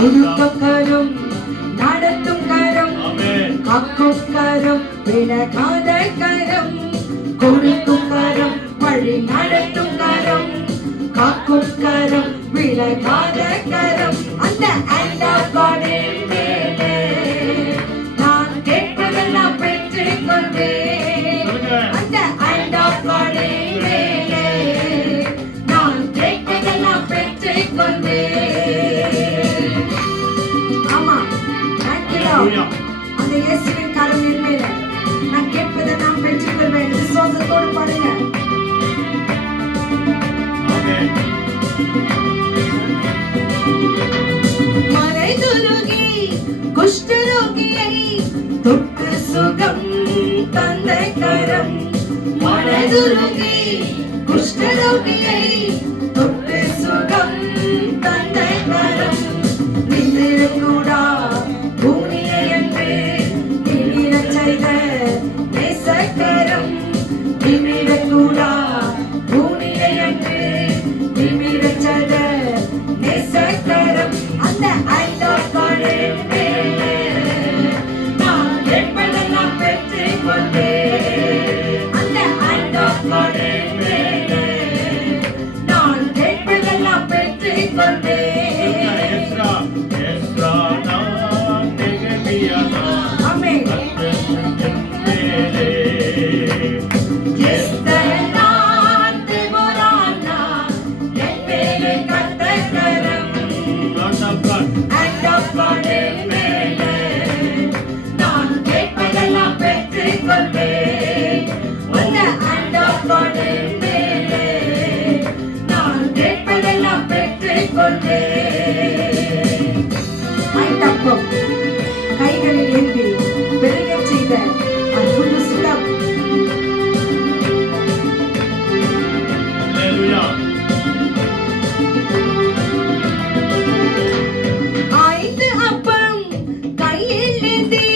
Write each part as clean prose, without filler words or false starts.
கொடுக்கும் கரம், நடத்தும் கரம், காக்கும் கரம், விலகாத கரம், கொடுக்கும் கரம், வழி நடத்தும் கரம், காக்கும் கரம், விலகாத கரம். அந்த hand of God இன் மேலே நான் கேட்பதெல்லாம் பெற்றுக் கொண்டேன். அந்த hand of God இன் மேலே நான் கேட்பதெல்லாம் பெற்றுக் கொண்டேன். ஆமா, அந்த இயேசுவின் கரம் என் மேலே நான் கேட்பதெல்லாம் பெற்றுக் கொள்வேன். விசுவாசத்தோடு பாருங்க. மறைதுருகி குஷ்டரோகியை தொட்டு சுகம் தந்த கரம், மறைதுருகி குஷ்டரோகியை தொட்டு சுகம் தந்த கரம், நிமிரக்கூடா பூமியை என்று நிமிரச் செய்த நேசக்கரம், நிமிரக்கூடா பூமியை என்று நிமிரச் செய்த நேசக்கரம். அந்த hand of God இன் மேலே நான் கேட்பதெல்லாம் பெற்றுக் கொண்டேன். அந்த hand of God இன் மேலே நான் கேட்பதெல்லாம் பெற்றுக் கொண்டேன். ஆமென். எஸ்தேரான் தெபோரானா என் மேலே கர்த்தர் கரம், hand of God இன் மேலே நான் கேட்பதெல்லாம் பெற்றுக் கொள்வேன். அந்த hand of God இன் மேலே நான் கேட்பதெல்லாம் பெற்றுக் கொள்வேன். மைத்தப்பம் கைகளில் ஏந்தி பெருகச் செய்த அற்புத சுகம். ஐந்து அப்பம் கையில் ஏந்தி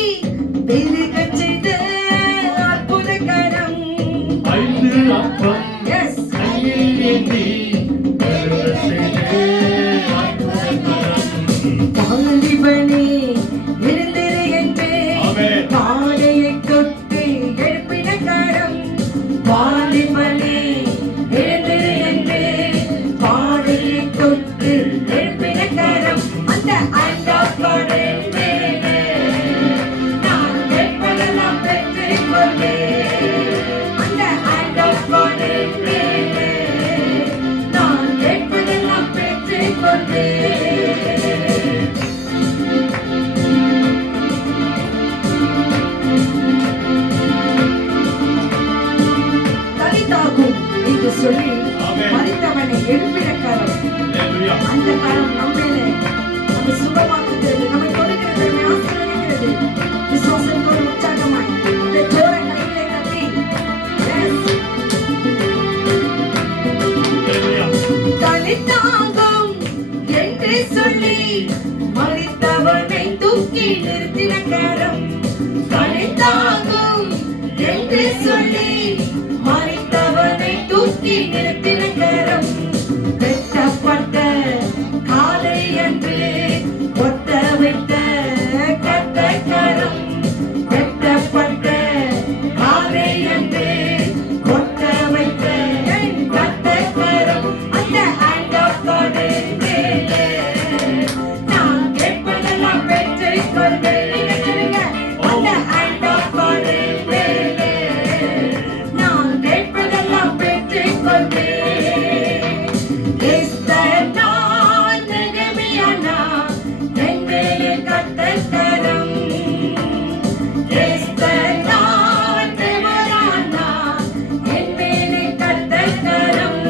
பெருகச் செய்த அற்புத கரம். Yes. வாலிபனே எழுந்திரு என்று பாடையை தொட்டு எழுப்பின கரம், வாலிபனே எழுந்திரு என்று பாடையை தொட்டு எழுப்பின கரம். அந்த hand of God இன் மேலே நான் கேட்பதெல்லாம் பெற்றுக் கொள்வேன். அந்த hand of God இன் மேலே நான் கேட்பதெல்லாம் பெற்றுக் கொள்வேன். தலிதாகும் என்று சொல்லி மரித்தவனை எழுப்பின கரம். அந்த கரம் நம்மளே நம்மை சுகமாக்குகிறது, நம்மை கொடுக்கிறது, நம்மை ஆசீர்வதிக்கிறது. விசுவாசத்தோடு உற்சாகமாய் இந்த ஜோர கையிலே கட்டி தலிதாகும் என்று சொல்லி மரித்தவனை தூக்கி நிறுத்தின கரம், தலிதாகும் என்று சொல்லி மரித்தவனை தூக்கி நிறுத்தின கரம். வெட்டப்பட்ட காலை என்று ஒட்ட வைத்த கர்த்தர் கரம், வெட்டப்பட்ட காலை என்று ஒட்ட வைத்த கர்த்தர் கரம். அந்த hand of God இன் மேலே நான் கேட்பதெல்லாம் பெற்றுக் கொள்வேன். நீங்க சொல்லுங்க. அந்த hand of God இன் மேலே நான் கேட்பதெல்லாம் பெற்றுக் கொள்வேன். எஸ்தேரானா நெகமியானா என் மேலே கர்த்தர் கரம், எஸ்தேரானா தெபோரானா என் மேலே கர்த்தர் கரம்,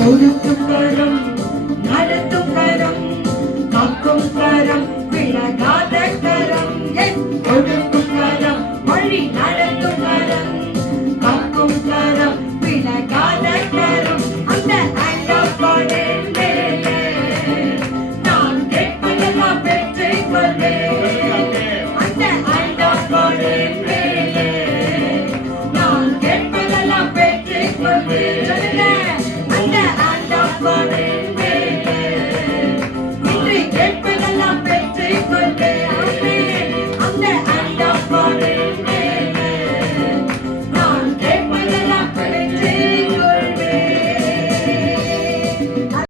கொடுக்கும்